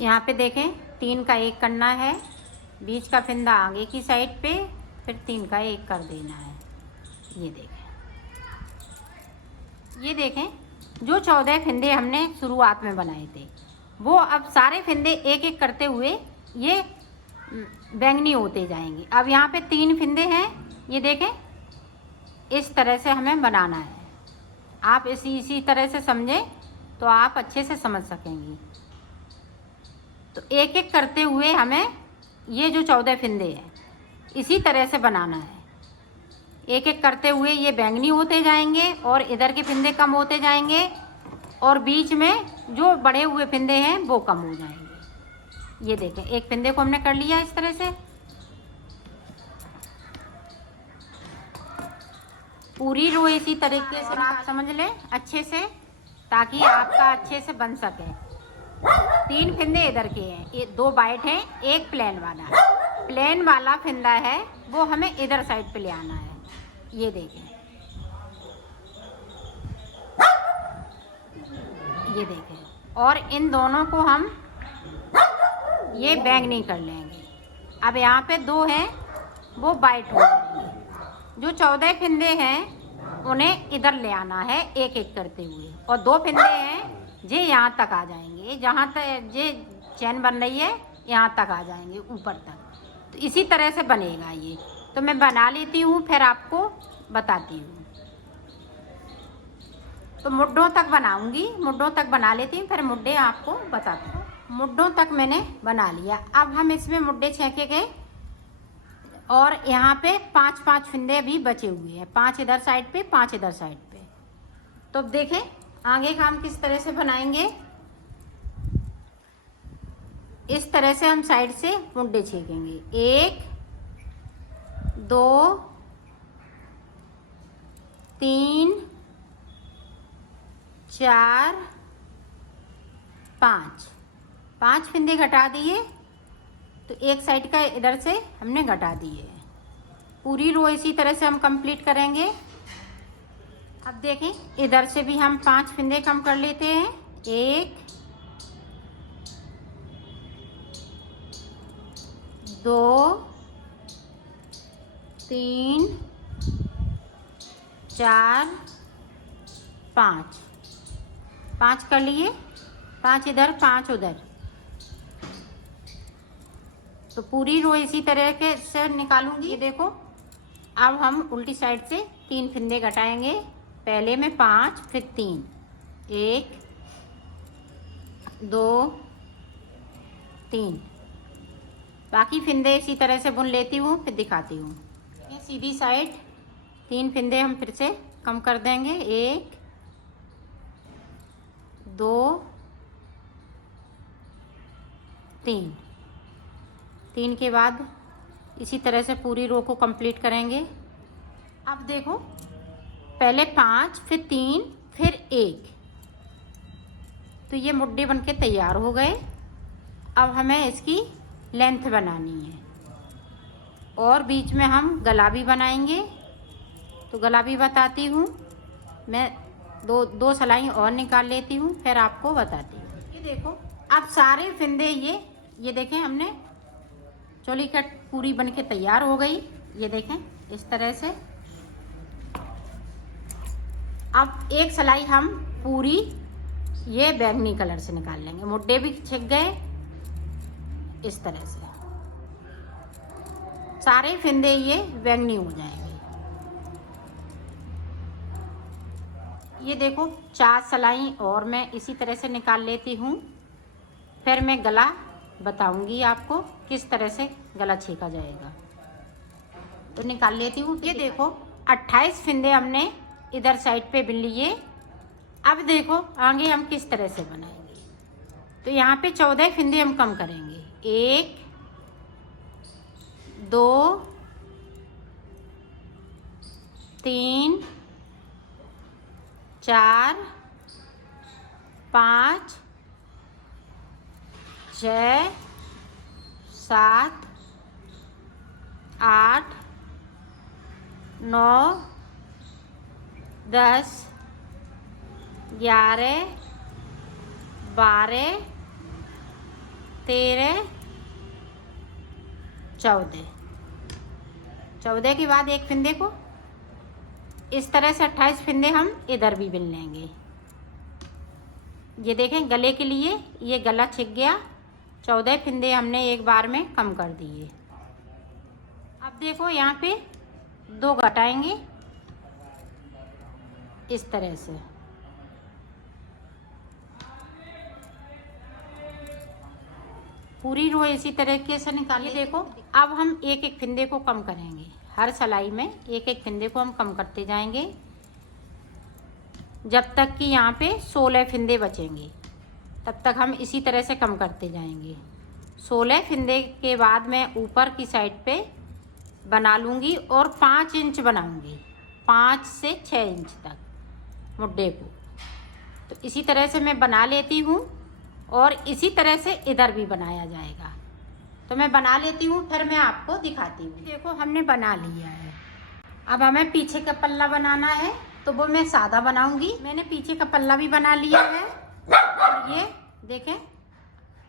यहाँ पे देखें 3 का 1 करना है, बीच का फिंदा आगे की साइड पे, फिर 3 का 1 कर देना है। ये देखें जो 14 फिंदे हमने शुरुआत में बनाए थे वो अब सारे फिंदे एक एक करते हुए ये बैंगनी होते जाएंगे। अब यहाँ पे 3 फिंदे हैं, ये देखें इस तरह से हमें बनाना है। आप इसी तरह से समझें तो आप अच्छे से समझ सकेंगी। तो एक एक करते हुए हमें ये जो 14 फिंदे हैं इसी तरह से बनाना है। एक एक करते हुए ये बैंगनी होते जाएंगे और इधर के फिंदे कम होते जाएंगे और बीच में जो बड़े हुए फिंदे हैं वो कम हो जाएंगे। ये देखें एक फिंदे को हमने कर लिया इस तरह से। पूरी रो इसी तरीके से आप समझ लें अच्छे से, ताकि आपका अच्छे से बन सके। 3 फिंदे इधर के हैं, 2 वाइट हैं, 1 प्लेन वाला। प्लेन वाला फिंदा है वो हमें इधर साइड पे ले आना है। ये देखें, ये देखें, और इन दोनों को हम ये बैंगनी कर लेंगे। अब यहाँ पे 2 हैं वो वाइट हो जाएंगे। जो 14 फिंदे हैं उन्हें इधर ले आना है एक एक करते हुए, और 2 फिंदे हैं जे यहाँ तक आ जाएंगे, जहाँ तक जे चैन बन रही है यहाँ तक आ जाएंगे ऊपर तक। तो इसी तरह से बनेगा ये। तो मैं बना लेती हूँ फिर आपको बताती हूँ। तो मुड्ढों तक बनाऊंगी, मुड्ढों तक बना लेती हूँ फिर मुड्ढे आपको बताती हूँ। मुड्ढों तक मैंने बना लिया। अब हम इसमें मुड्ढे छेके गए और यहाँ पे 5-5 फिंदे भी बचे हुए हैं, 5 इधर साइड पे 5 इधर साइड पे। तो अब देखें आगे का हम किस तरह से बनाएंगे। इस तरह से हम साइड से मुड्ढे छेकेंगे। 1 2 3 4 5 5 फिंदे घटा दिए, तो एक साइड का इधर से हमने घटा दिए। पूरी रो इसी तरह से हम कंप्लीट करेंगे। अब देखें इधर से भी हम 5 फिंदे कम कर लेते हैं। 1 2 3 4 5 5 कर लिए, 5 इधर 5 उधर। तो पूरी रो इसी तरह के से निकालूंगी। ये देखो अब हम उल्टी साइड से 3 फिंदे घटाएंगे। पहले में 5 फिर 3, 1 2 3। बाकी फिंदे इसी तरह से बुन लेती हूँ फिर दिखाती हूँ। ये सीधी साइड 3 फिंदे हम फिर से कम कर देंगे। 1 2 3। 3 के बाद इसी तरह से पूरी रो को कंप्लीट करेंगे। अब देखो पहले 5 फिर 3 फिर 1, तो ये मुड्ढे बनके तैयार हो गए। अब हमें इसकी लेंथ बनानी है और बीच में हम गला भी बनाएंगे। तो गला भी बताती हूँ मैं। दो सिलाई और निकाल लेती हूँ फिर आपको बताती हूँ। ये देखो अब सारे फिंदे ये देखें हमने चोली कट पूरी बनके तैयार हो गई। ये देखें इस तरह से। अब एक सिलाई हम पूरी ये बैंगनी कलर से निकाल लेंगे। मुड्ढे भी छिप गए इस तरह से, सारे फिंदे ये बैंगनी हो जाएंगे। ये देखो 4 सिलाई और मैं इसी तरह से निकाल लेती हूँ, फिर मैं गला बताऊंगी आपको किस तरह से गला छेका जाएगा। तो निकाल लेती हूँ। ये देखो 28 फिंदे हमने इधर साइड पे बिन लिए। अब देखो आगे हम किस तरह से बनाएंगे। तो यहाँ पे 14 फिंदे हम कम करेंगे। 1 2 3 4 5 6 7 8 9 10 11 12 13, 14। 14 के बाद एक फिंदे को इस तरह से 28 फिंदे हम इधर भी बिन लेंगे। ये देखें, गले के लिए ये गला छिक गया। 14 फिंदे हमने एक बार में कम कर दिए। अब देखो यहाँ पे 2 घटाएंगे इस तरह से। पूरी रो इसी तरीके से निकालिए। देखो, अब हम एक एक फिंदे को कम करेंगे। हर सिलाई में एक एक फिंदे को हम कम करते जाएंगे जब तक कि यहाँ पे 16 फिंदे बचेंगे, तब तक हम इसी तरह से कम करते जाएंगे। 16 फिंदे के बाद मैं ऊपर की साइड पे बना लूँगी और 5 इंच बनाऊँगी, 5 से 6 इंच तक मुड्ढे को। तो इसी तरह से मैं बना लेती हूँ और इसी तरह से इधर भी बनाया जाएगा। तो मैं बना लेती हूँ, फिर मैं आपको दिखाती हूँ। देखो, हमने बना लिया है। अब हमें पीछे का पल्ला बनाना है, तो वो मैं सादा बनाऊँगी। मैंने पीछे का पल्ला भी बना लिया है और ये देखें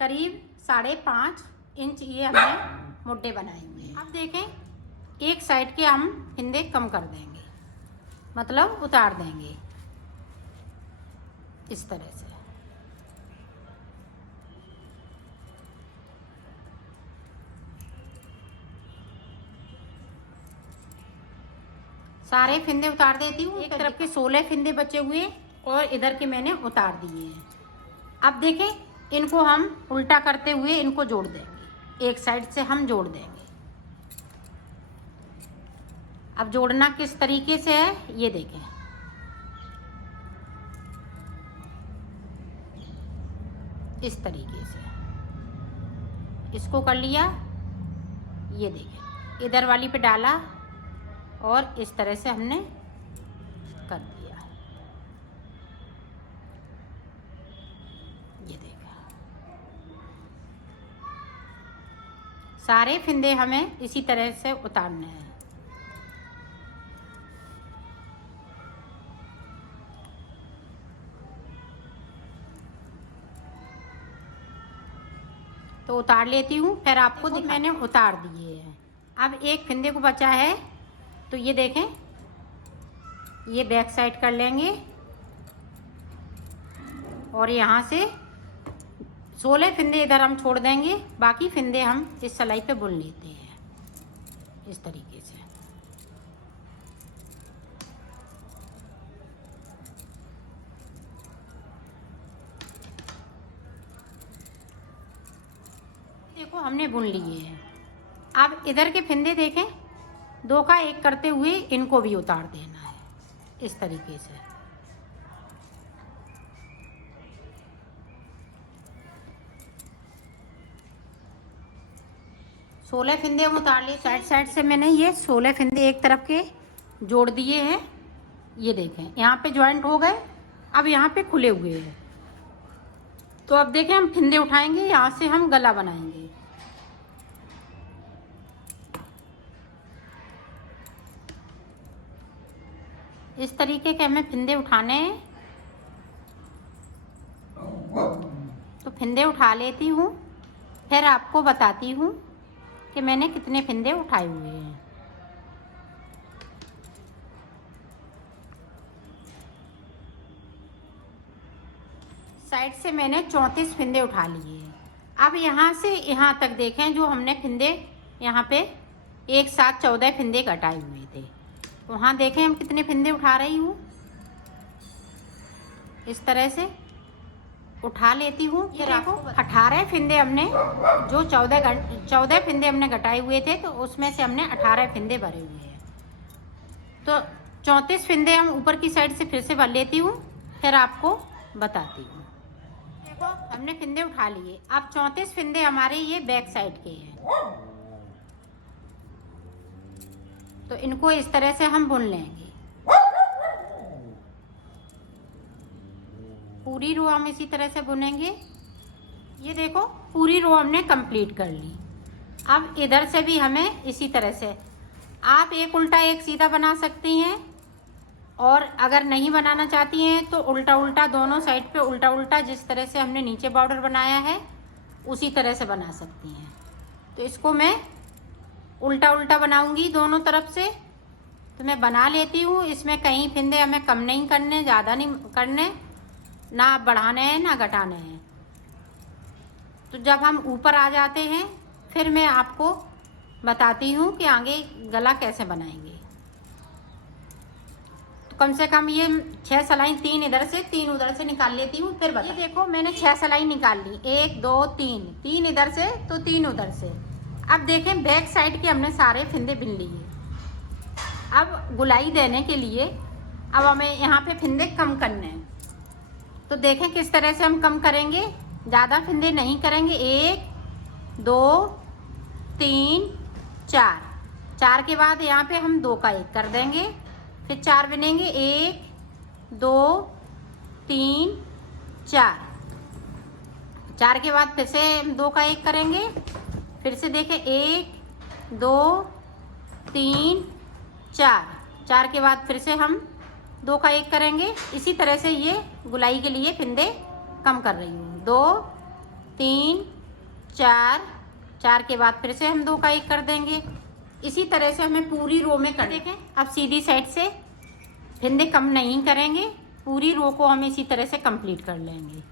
करीब 5.5 इंच ये हमने मुड्ढे बनाए हुए हैं। अब देखें, एक साइड के हम फिंदे कम कर देंगे, मतलब उतार देंगे इस तरह से। सारे फिंदे उतार देती हूँ। एक तरफ के 16 फिंदे बचे हुए और इधर के मैंने उतार दिए हैं। अब देखें, इनको हम उल्टा करते हुए इनको जोड़ देंगे, एक साइड से हम जोड़ देंगे। अब जोड़ना किस तरीके से है ये देखें। इस तरीके से इसको कर लिया। ये देखें, इधर वाली पे डाला और इस तरह से हमने कर दिया। ये देखा, सारे फिंदे हमें इसी तरह से उतारने हैं। तो उतार लेती हूँ, फिर आपको मैंने उतार दिए हैं। अब एक फिंदे को बचा है, तो ये देखें, ये बैक साइड कर लेंगे और यहाँ से 16 फिंदे इधर हम छोड़ देंगे, बाकी फिंदे हम इस सिलाई पे बुन लेते हैं इस तरीके से। देखो, हमने बुन लिए हैं। अब इधर के फिंदे देखें, 2 का 1 करते हुए इनको भी उतार देना है इस तरीके से। सोलह फिंदे हम उतार लिए। साइड से मैंने ये 16 फिंदे एक तरफ के जोड़ दिए हैं। ये देखें, यहाँ पे ज्वाइंट हो गए। अब यहाँ पे खुले हुए हैं। तो अब देखें, हम फिंदे उठाएंगे, यहाँ से हम गला बनाएंगे। इस तरीके के हमें फिंदे उठाने हैं। तो फिंदे उठा लेती हूँ, फिर आपको बताती हूँ कि मैंने कितने फिंदे उठाए हुए हैं। साइड से मैंने 34 फिंदे उठा लिए हैं। अब यहाँ से यहाँ तक देखें, जो हमने फिंदे यहाँ पे एक साथ 14 फिंदे घटाए हुए थे, तो वहाँ देखें हम कितने फिंदे उठा रही हूँ। इस तरह से उठा लेती हूँ। फिर आपको 18 फिंदे हमने, जो 14 फिंदे हमने घटाए हुए थे, तो उसमें से हमने 18 फिंदे भरे हुए हैं। तो 34 फिंदे हम ऊपर की साइड से फिर से भर लेती हूँ, फिर आपको बताती हूँ। देखो, हमने फिंदे उठा लिए। अब 34 फिंदे हमारे ये बैक साइड के हैं, तो इनको इस तरह से हम बुन लेंगे। पूरी रो हम इसी तरह से बुनेंगे। ये देखो, पूरी रो हमने कंप्लीट कर ली। अब इधर से भी हमें इसी तरह से, आप एक उल्टा एक सीधा बना सकती हैं, और अगर नहीं बनाना चाहती हैं तो उल्टा उल्टा दोनों साइड पे उल्टा उल्टा, जिस तरह से हमने नीचे बॉर्डर बनाया है उसी तरह से बना सकती हैं। तो इसको मैं उल्टा उल्टा बनाऊंगी दोनों तरफ से। तो मैं बना लेती हूँ। इसमें कहीं फिंदे हमें कम नहीं करने, ज़्यादा नहीं करने, ना बढ़ाने हैं ना घटाने हैं। तो जब हम ऊपर आ जाते हैं फिर मैं आपको बताती हूँ कि आगे गला कैसे बनाएंगे। तो कम से कम ये 6 सिलाई 3 इधर से 3 उधर से निकाल लेती हूँ, फिर ये देखो मैंने 6 सिलाई निकाल ली। 1 2 3, 3 इधर से तो 3 उधर से। अब देखें बैक साइड के हमने सारे फिंदे बिन लिए। अब गुलाई देने के लिए अब हमें यहाँ पे फिंदे कम करने हैं। तो देखें किस तरह से हम कम करेंगे। ज़्यादा फिंदे नहीं करेंगे। 1 2 3 4, 4 के बाद यहाँ पे हम 2 का 1 कर देंगे, फिर 4 बिनेंगे। 1 2 3 4, 4 के बाद फिर से 2 का 1 करेंगे। फिर से देखें 1 2 3 4, 4 के बाद फिर से हम 2 का 1 करेंगे। इसी तरह से ये गुलाई के लिए फिंदे कम कर रही हूँ। 2 3 4, 4 के बाद फिर से हम 2 का 1 कर देंगे। इसी तरह से हमें पूरी रो में कर देखें। अब सीधी साइड से फिंदे कम नहीं करेंगे, पूरी रो को हम इसी तरह से कंप्लीट कर लेंगे।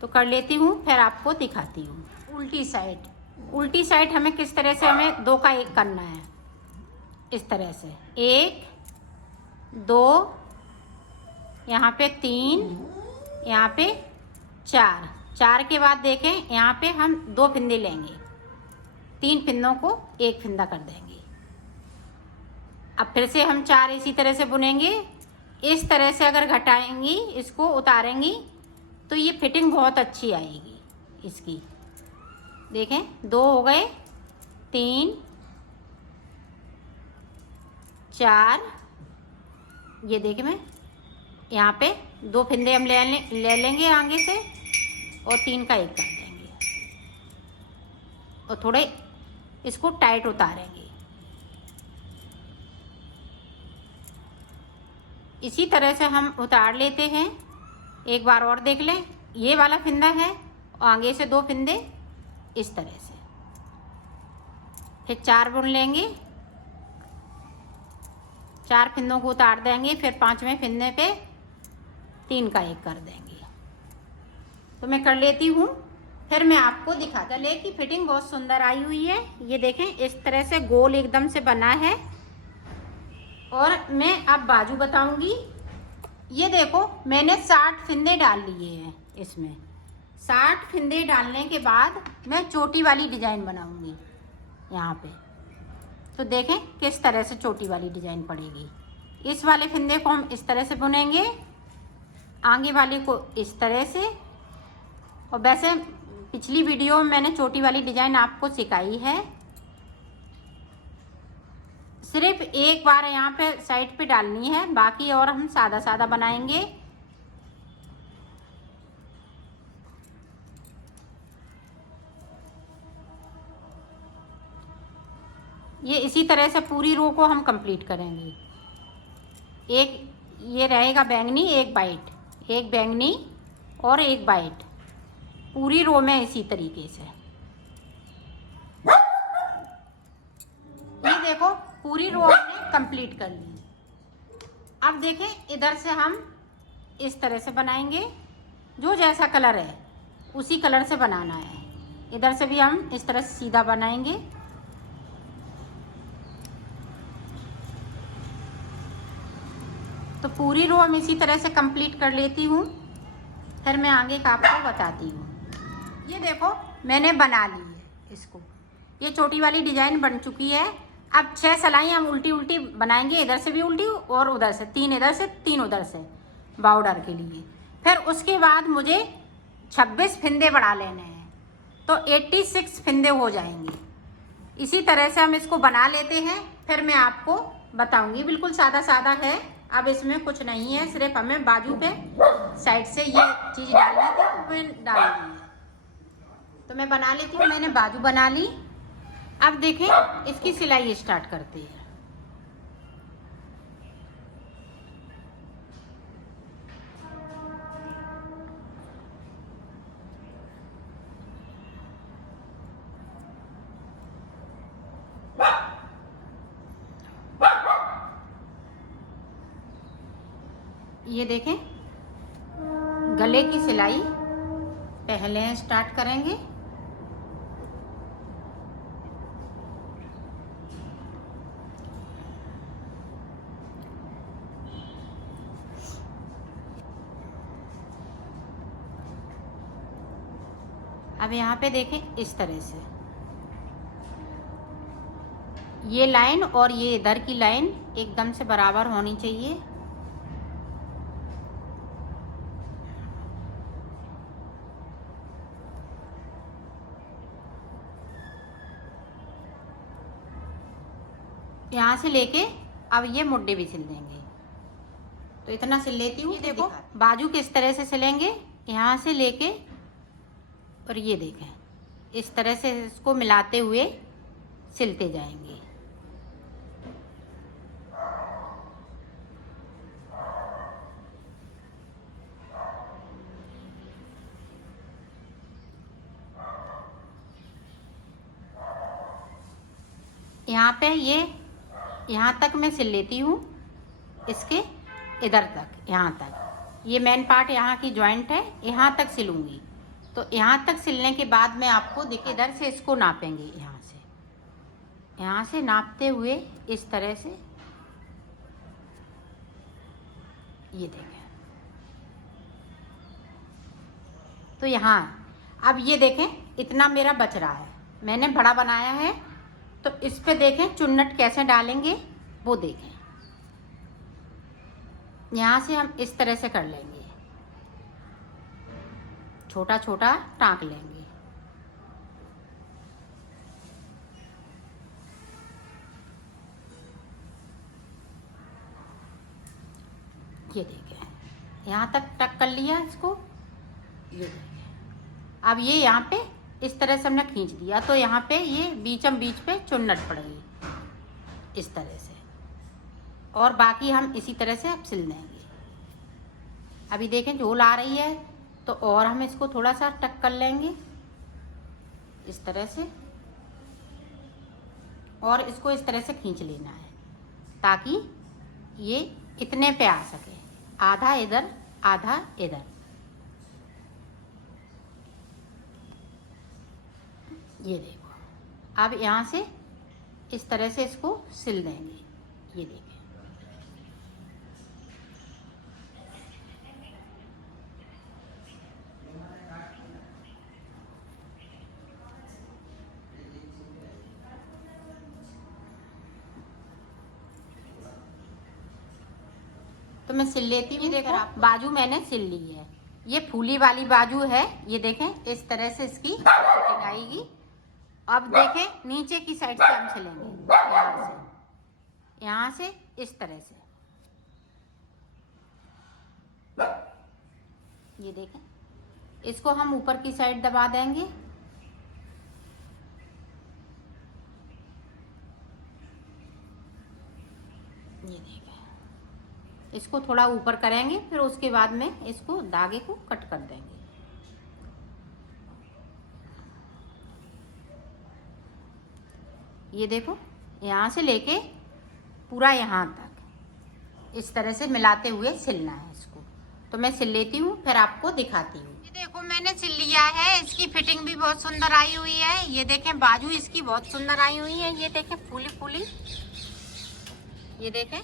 तो कर लेती हूँ फिर आपको दिखाती हूँ। उल्टी साइड, उल्टी साइड हमें किस तरह से हमें 2 का 1 करना है। इस तरह से 1 2, यहाँ पे 3, यहाँ पे 4, 4 के बाद देखें यहाँ पे हम 2 फिंदे लेंगे, 3 फिंदों को 1 फिंदा कर देंगे। अब फिर से हम 4 इसी तरह से बुनेंगे। इस तरह से अगर घटाएंगी, इसको उतारेंगी तो ये फिटिंग बहुत अच्छी आएगी इसकी। देखें 2 हो गए, 3 4, ये देखें मैं यहाँ पे 2 फिंदे हम ले लेंगे आगे से और 3 का 1 कर देंगे और थोड़े इसको टाइट उतारेंगे। इसी तरह से हम उतार लेते हैं। एक बार और देख लें, ये वाला फिंदा है और आगे से 2 फिंदे इस तरह से, फिर 4 बुन लेंगे, 4 फिंदों को उतार देंगे, फिर 5वें फिंदे पे 3 का 1 कर देंगे। तो मैं कर लेती हूँ, फिर मैं आपको दिखा। गले की फिटिंग बहुत सुंदर आई हुई है। ये देखें इस तरह से गोल एकदम से बना है। और मैं अब बाजू बताऊंगी। ये देखो मैंने 60 फिंदे डाल लिए हैं इसमें। 60 फिंदे डालने के बाद मैं चोटी वाली डिजाइन बनाऊंगी यहाँ पे। तो देखें किस तरह से चोटी वाली डिजाइन पड़ेगी। इस वाले फिंदे को हम इस तरह से बुनेंगे, आगे वाले को इस तरह से। और वैसे पिछली वीडियो में मैंने चोटी वाली डिजाइन आपको सिखाई है। सिर्फ एक बार यहाँ पे साइड पे डालनी है, बाकी और हम सादा सादा बनाएंगे। ये इसी तरह से पूरी रो को हम कंप्लीट करेंगे। एक ये रहेगा बैंगनी, एक वाइट, एक बैंगनी और एक वाइट, पूरी रो में इसी तरीके से। ये देखो पूरी रो हमने कंप्लीट कर ली। अब देखें इधर से हम इस तरह से बनाएंगे। जो जैसा कलर है उसी कलर से बनाना है। इधर से भी हम इस तरह से सीधा बनाएंगे। तो पूरी रो हम इसी तरह से कंप्लीट कर लेती हूँ, फिर मैं आगे का आपको बताती हूँ। ये देखो मैंने बना ली है इसको। ये छोटी वाली डिजाइन बन चुकी है। अब 6 सिलाई हम उल्टी उल्टी बनाएंगे, इधर से भी उल्टी और उधर से, 3 इधर से 3 उधर से बॉर्डर के लिए। फिर उसके बाद मुझे 26 फिंदे बढ़ा लेने हैं, तो 86 फिंदे हो जाएंगे। इसी तरह से हम इसको बना लेते हैं, फिर मैं आपको बताऊंगी। बिल्कुल सादा सादा है, अब इसमें कुछ नहीं है, सिर्फ हमें बाजू पे साइड से ये चीज़ डालनी थी, तो मैं डाल दी है। तो मैं बना लेती हूँ। मैंने बाजू बना ली। अब देखें इसकी सिलाई स्टार्ट करते हैं। ये देखें, गले की सिलाई पहले स्टार्ट करेंगे। अब यहाँ पे देखें इस तरह से ये लाइन और ये इधर की लाइन एकदम से बराबर होनी चाहिए। यहाँ से लेके अब ये मुड्ढे भी सिल देंगे। तो इतना सिल लेती हूँ। देखो बाजू किस तरह से सिलेंगे, यहाँ से लेके और ये देखें इस तरह से इसको मिलाते हुए सिलते जाएंगे। यहाँ पे ये यहाँ तक मैं सिल लेती हूँ, इसके इधर तक, यहाँ तक ये मेन पार्ट यहाँ की जॉइंट है, यहाँ तक सिलूँगी। तो यहाँ तक सिलने के बाद मैं आपको देखिए इधर से इसको नापेंगे। यहाँ से नापते हुए इस तरह से ये देखें। तो यहाँ अब ये देखें इतना मेरा बच रहा है, मैंने बड़ा बनाया है। तो इस पे देखें चुन्नट कैसे डालेंगे वो देखें। यहाँ से हम इस तरह से कर लेंगे, छोटा छोटा टाँक लेंगे। ये देखें यहाँ तक टक कर लिया इसको। ये देखें अब ये यहाँ पे इस तरह से हमने खींच दिया, तो यहाँ पे ये बीचम बीच पे चुन्नट पड़ गई इस तरह से। और बाकी हम इसी तरह से अब सिल देंगे। अभी देखें झोल आ रही है, तो और हम इसको थोड़ा सा टक कर लेंगे इस तरह से, और इसको इस तरह से खींच लेना है ताकि ये इतने पे आ सके, आधा इधर आधा इधर। ये देखो अब यहाँ से इस तरह से इसको सिल देंगे। ये देखें तो मैं सिल लेती हूँ। देखो बाजू मैंने सिल ली है, ये फूली वाली बाजू है। ये देखें इस तरह से इसकी फिटिंग आएगी। अब देखें नीचे की साइड से हम सिलेंगे, यहाँ से इस तरह से। ये देखें इसको हम ऊपर की साइड दबा देंगे। ये देखें इसको थोड़ा ऊपर करेंगे, फिर उसके बाद में इसको धागे को कट कर देंगे। ये देखो यहाँ से लेके पूरा यहाँ तक इस तरह से मिलाते हुए सिलना है इसको। तो मैं सिल लेती हूँ, फिर आपको दिखाती हूँ। ये देखो मैंने सिल लिया है, इसकी फिटिंग भी बहुत सुंदर आई हुई है। ये देखें बाजू इसकी बहुत सुंदर आई हुई है। ये देखें फूली फूली, ये देखें